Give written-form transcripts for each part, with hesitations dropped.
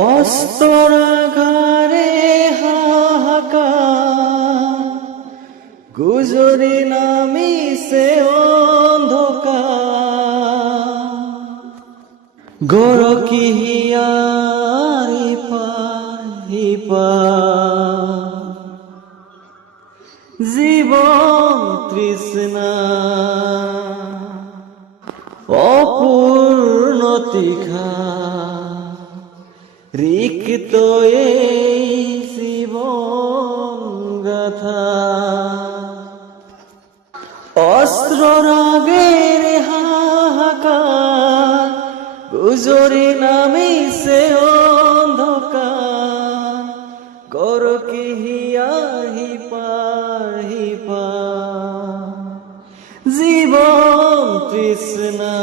অস্তরাঘারে হাহাকার, গুজরি নামিছে অন্ধকার। গরকি হিয়ার ইপার হিপার, জীবন তৃষ্ণা অপূর্ণ তৃষা, রিক্ত এই জীবন গাথা। অস্ত্র রাগের হাহাকার, গুজরি নামিছে অন্ধকার। গরকি হিয়ার হিপার হিপার, জীবন তৃষ্ণা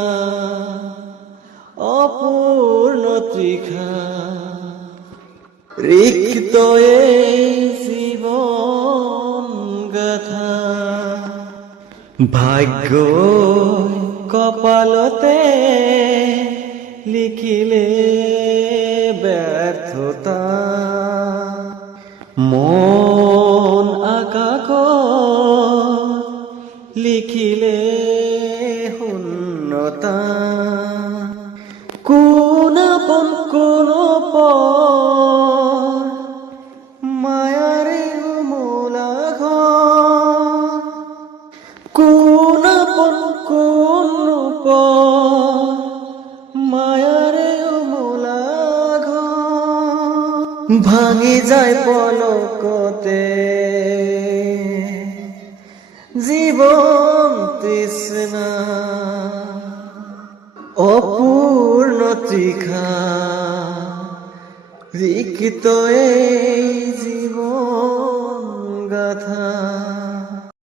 অপূর্ণ তৃষা, রিক্ত এই জীবন গাথা। ভাগ্য কপালতে লিখিলে ব্যর্থতা, মন আকাশ লিখিলে শূন্যতা। কোন আপন কোন পর, মায়ারে মোলা ঘর। কোন আপন কোন পর, মায়ারে মোলা ঘর। ভাঙি যায় পলকতে জীবন তৃষ্ণা অপূর্ণ তৃষা, রিক্ত এই